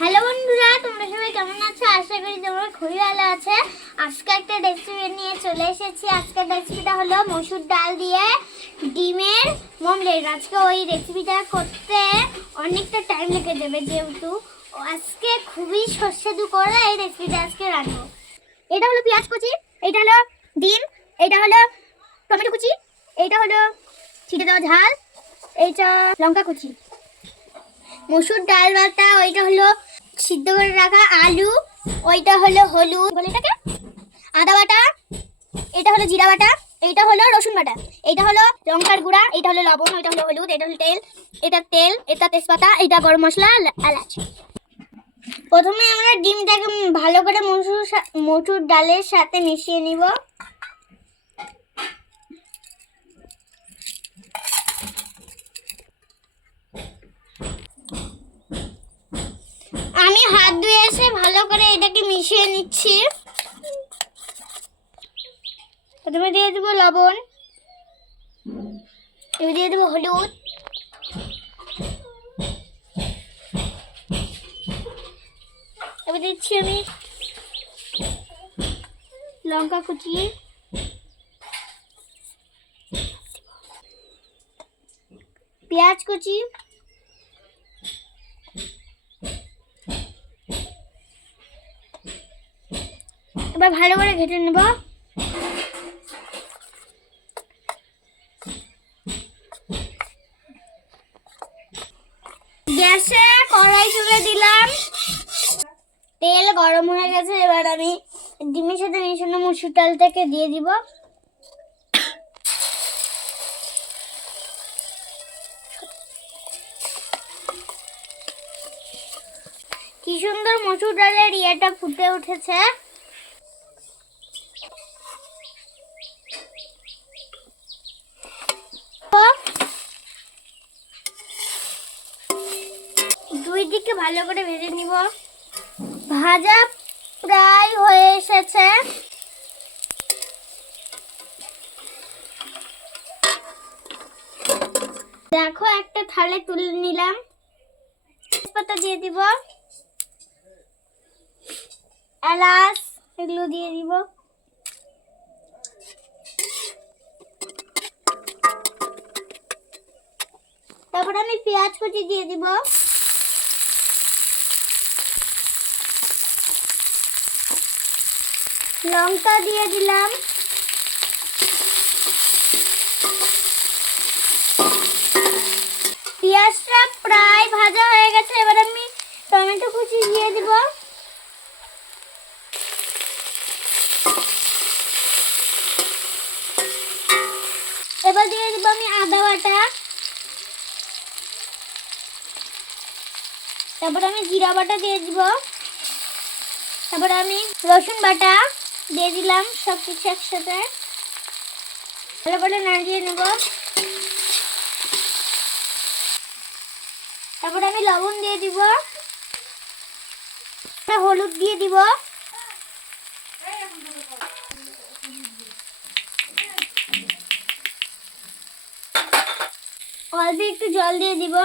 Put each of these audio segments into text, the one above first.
Hello বন্ধুরা, তোমরা সবাই কেমন আছো? আশা করি তোমরা খুবই ভালো আছে। আজকে একটা রেসিপি নিয়ে চলে এসেছি। আজকের রেসিপিটা হলো মসুর ডাল দিয়ে ডিমের অমলেট। আজকে ওই রেসিপিটা করতে অনেকটা টাইম লেগে যাবে, যেহেতু আজকে খুবই সুস্বাদু করে এই রেসিপিটা আজকে রাখবো। এটা হলো পেঁয়াজ কুচি, এটা হলো ডিম, এটা হলো টমেটো কুচি, এটা হলো ছিটে দেওয়া ঝাল, এইটা লঙ্কা কুচি, মসুর ডাল বাটা, ওইটা হলো সিদ্ধ করে রাখা আলু, ওইটা হলো হলুদ বলে এটাকে আদা বাটা, এটা হলো জিরা বাটা, এইটা হলো রসুন বাটা, এইটা হলো লঙ্কার গুঁড়া, এইটা হলো লবণ, ওইটা হলো হলুদ, এটা হলো তেল, এটা তেজপাতা, এটা গরম মশলা, এলাচ। প্রথমে আমরা ডিমটাকে ভালো করে মসুর ডালের সাথে মিশিয়ে নিব। আমি হাত ধুয়ে এসে ভালো করে এটাকে মিশিয়ে নিচ্ছি। প্রথমে দিয়ে দেবো লবণ, এবার দিয়ে দেবো হলুদ, এবার দিচ্ছি আমি লঙ্কা কুচি, পেঁয়াজ কুচি, এবার ভালো করে ঘেটে নেব। গ্যাসে কড়াই তুলে দিলাম, তেল গরম হয়ে গেছে। এবার আমি ডিমের সাথে মিশানো মসুর ডালটাকে দিয়ে দিব। কি সুন্দর মসুর ডালের ইয়েটা ফুটে উঠেছে। দুই দিকে ভালো করে ভেজে নিব। ভাজা প্রায় হয়ে এসেছে। দেখো, একটা থালে তুলে নিলাম, তেজপাতা দিয়ে দিব, এলাচ এগুলো দিয়ে দিব, তারপর আমি পেঁয়াজ কুচি দিয়ে দিব, লঙ্কা দিয়ে দিলাম, পেঁয়াজটা প্রায় ভাজা হয়ে গেছে। এবার আমি টমেটো কুচি দিয়ে দিব, এবার দিয়ে দিব আমি আদা বাটা, তারপর আমি জিরা বাটা দিয়ে দিব, তারপর আমি রসুন বাটা দিয়ে দিলাম। সব কিছু একসাথে ভালো করে নাড়িয়ে নেব। তারপর আমি লবণ দিয়ে দিব, হলুদ দিয়ে দিব, অল্প একটু জল দিয়ে দিব।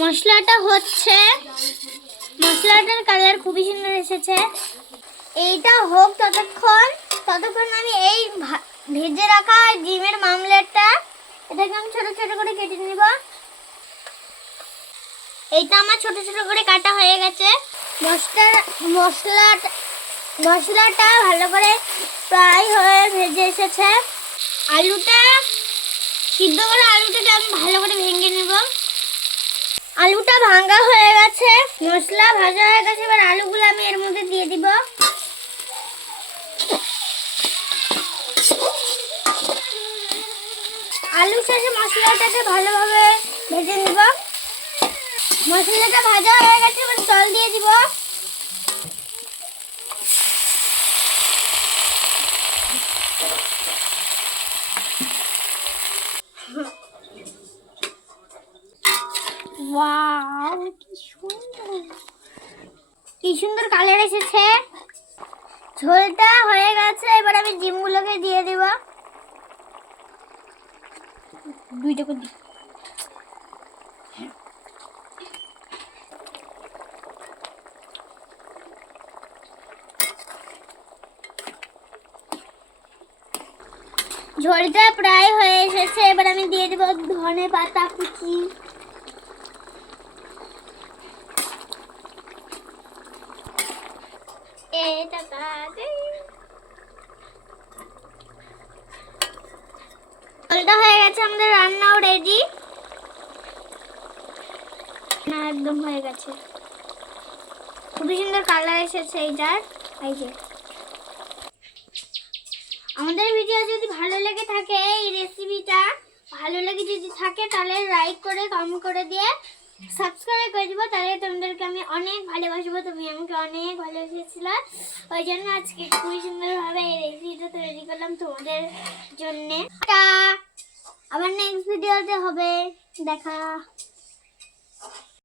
মশলাটা হচ্ছে, মশলাটার কালার খুবই সুন্দর এসেছে। এইটা হোক ততক্ষণ আমি এই ভেজে রাখা ডিমের মামলেটটা, এটাকে আমি ছোট ছোট করে কেটে নিব। এইটা আমার ছোট ছোট করে কাটা হয়ে গেছে। মশলাটা ভালো করে ফ্রাই হয়ে ভেজে এসেছে। আলুটা সিদ্ধ করে আলুটাকে আমি ভালো করে ভেঙে নেব। আলুটা ভাঙা হয়ে গেছে, মশলা ভাজা হয়ে গেছে। এবার আলুগুলো আমি এর মধ্যে দিয়ে দিব। আলুর সাথে মশলাটাকে ভালোভাবে ভেজে নিব। মশলাটা ভাজা হয়ে গেছে, এবার জল দিয়ে দিব। ওয়াও, কি সুন্দর! কি সুন্দর কালার এসেছে। ঝোলটা হয়ে গেছে, এবার আমি ডিমগুলোকে দিয়ে দিব। দুইটা করে দিই। ঝোলটা প্রায় হয়ে এসেছে, এবার আমি দিয়ে দেব ধনে পাতা কুচি। ঝোলটা হয়ে গেছে, আমাদের রান্নাও রেডি। না একদম হয়ে গেছে, খুবই সুন্দর কালার এসেছে এইটার। এই যে আমাদের ভিডিও যদি ভালো লেগে থাকে, এই রেসিপিটা ভালো লেগে যদি থাকে, তাহলে লাইক করে কমেন্ট করে দিয়ে সাবস্ক্রাইব করে দিব। তাহলে তোমাদেরকে আমি অনেক ভালোবাসবো, তুমি আমাকে অনেক ভালোবেসেছিলে, ওই জন্য আজকে খুবই সুন্দরভাবে এই রেসিপিটা তৈরি করলাম তোমাদের জন্যে। আবার নেক্সট ভিডিওতে হবে দেখা।